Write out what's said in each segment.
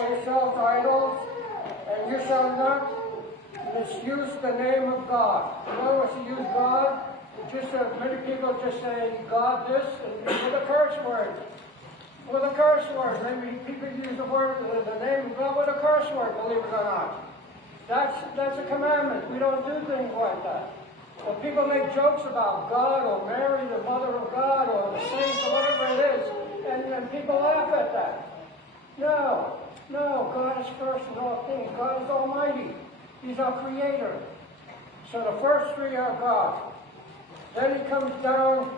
for yourselves idols, and you shall not misuse the name of God. In other words, to use God, just many people just say God this, and with a curse word. With a curse word. Maybe people use the word, the name of God with a curse word, believe it or not. That's a commandment. We don't do things like that. Well, people make jokes about God or Mary, the mother of God, or the saints, or whatever it is, and people laugh at that. No, God is first in all things. God is almighty. He's our creator. So the first three are God. Then he comes down,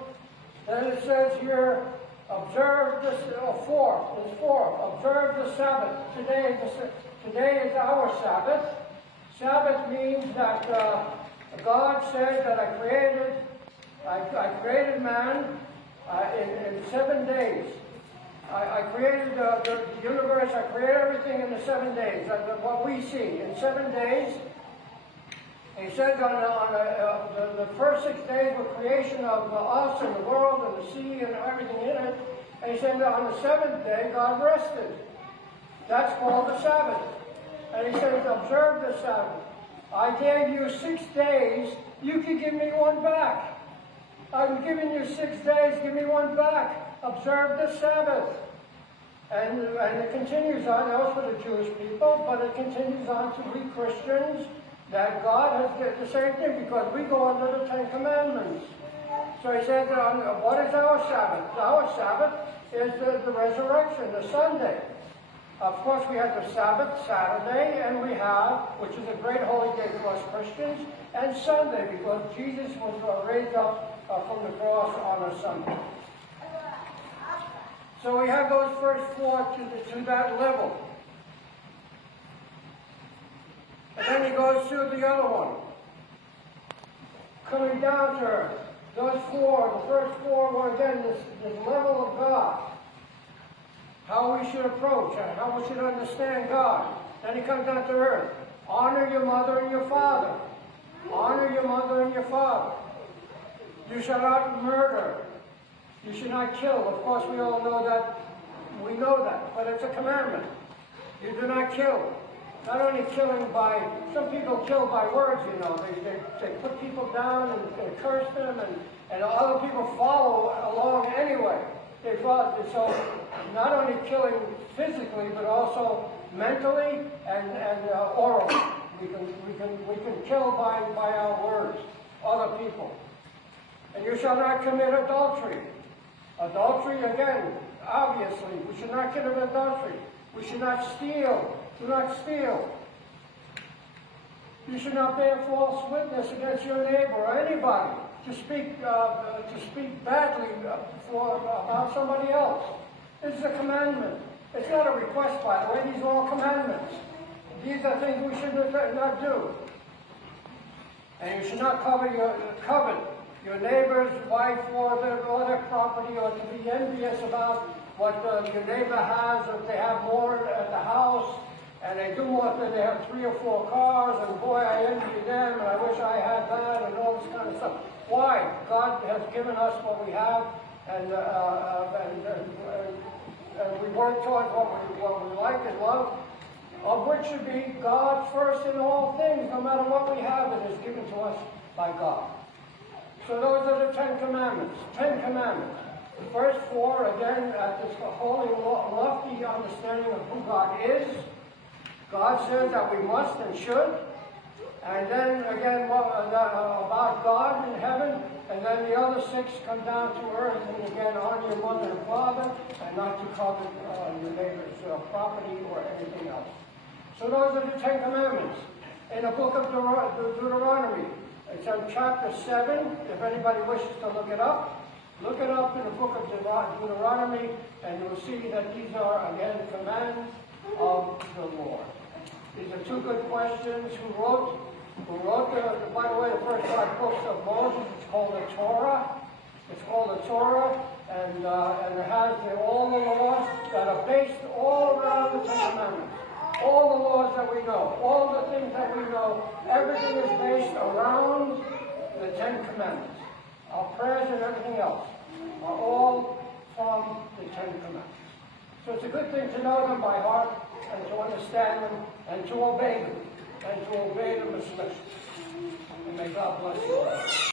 then it says here, observe this, four. Observe the Sabbath. Today is our Sabbath. Sabbath means that God said that I created man in 7 days. I created the universe, I created everything in the 7 days, what we see. In 7 days, he said on the first 6 days were creation of us and the world and the sea and everything in it. And he said that on the 7th day, God rested. That's called the Sabbath. And he says, observe the Sabbath. I gave you 6 days, you can give me one back. I'm giving you 6 days, give me one back. Observe the Sabbath. And it continues on, that was for the Jewish people, but it continues on to we Christians, that God has did the same thing, because we go under the Ten Commandments. So he said, what is our Sabbath? Our Sabbath is the resurrection, the Sunday. Of course, we have the Sabbath, Saturday, and we have, which is a great holy day for us Christians, and Sunday, because Jesus was raised up from the cross on a Sunday. So we have those first four to that level. And then he goes to the other one. Coming down to earth. Those four, the first four were again this level of God. How we should approach and how we should understand God. Then he comes down to earth. Honor your mother and your father. Honor your mother and your father. You shall not murder. You should not kill. Of course, we all know that. We know that. But it's a commandment. You do not kill. Not only killing by, some people kill by words, you know. They put people down and they curse them, and other people follow along anyway. They follow. So not only killing physically, but also mentally and orally. We can kill by our words other people. And you shall not commit adultery. Adultery, again, obviously, we should not commit adultery. We should not steal. Do not steal. You should not bear false witness against your neighbor or anybody to speak badly about somebody else. This is a commandment. It's not a request, by the way. These are all commandments. These are things we should not do. And you should not covet your neighbor's wife or their property, or to be envious about what your neighbor has, or if they have more at the house, and they do more than they have 3 or 4 cars, and boy, I envy them, and I wish I had that, and all this kind of stuff. Why? God has given us what we have, and we work towards what we like and love, of which should be God first in all things. No matter what we have, it is given to us by God. So those are the 10 Commandments. 10 Commandments. The first 4, again, at this holy, lofty understanding of who God is. God says that we must and should. And then, again, about God in heaven. And then the other 6 come down to earth. And again, honor your mother and father, and not to covet your neighbor's property or anything else. So those are the 10 Commandments. In the book of Deuteronomy, it's on chapter 7. If anybody wishes to look it up in the book of Deuteronomy, and you'll see that these are, again, commands of the Lord. These are 2 good questions. Who wrote by the way, the first 5 books of Moses? It's called the Torah. It's called the Torah, and it has all the laws that are based all around the 10 Commandments. All the laws that we know, all the things that we know, everything is based around the 10 Commandments. Our prayers and everything else are all from the 10 Commandments. So it's a good thing to know them by heart and to understand them and to obey them and to obey them especially. And may God bless you.